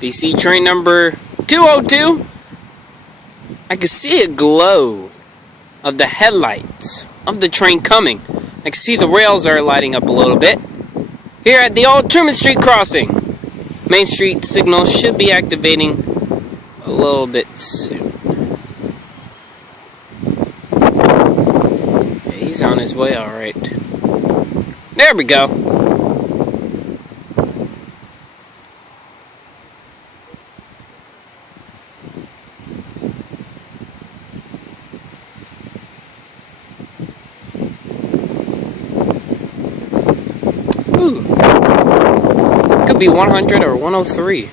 FEC train number 202. I can see a glow of the headlights of the train coming. I can see the rails are lighting up a little bit. Here at the old Truman Street crossing. Main Street signal should be activating a little bit soon. Yeah, he's on his way, alright. There we go. Ooh. Could be 100 or 103.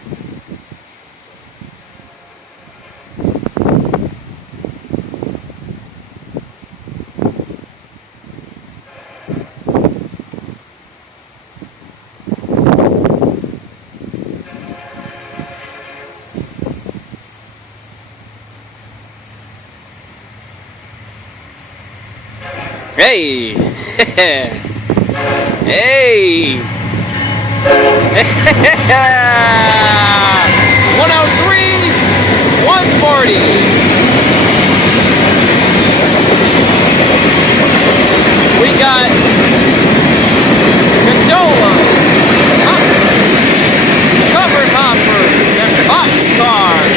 Hey! Hey! 103, 140. We got gondolas, covered hoppers, and boxcars.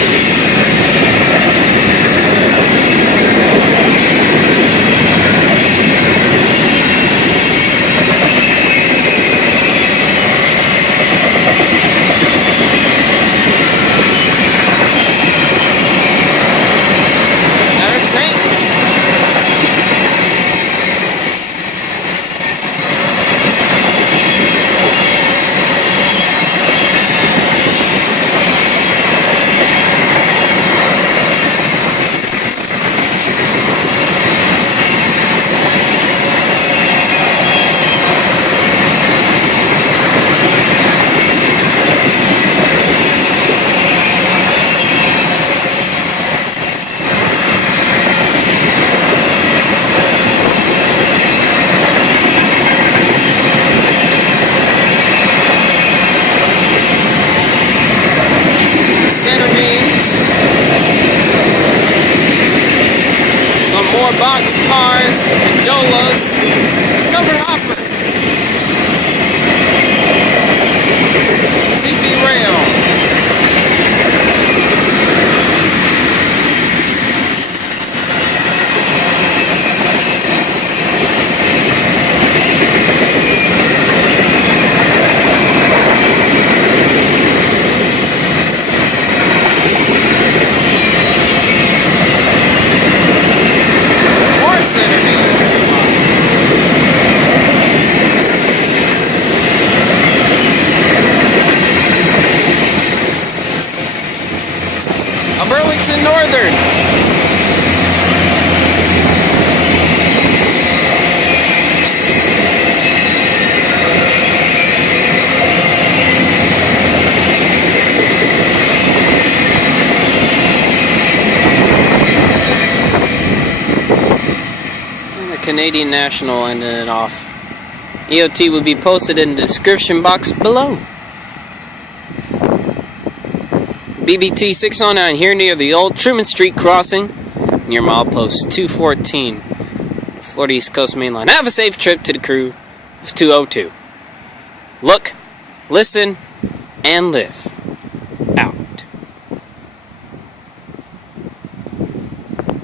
More box cars, gondolas, covered hopper, CP rail. Burlington Northern. And the Canadian National ended it off. EOT will be posted in the description box below. BBT 609 here near the old Truman Street crossing near milepost 214, Florida East Coast Main Line. Have a safe trip to the crew of 202. Look, listen, and live.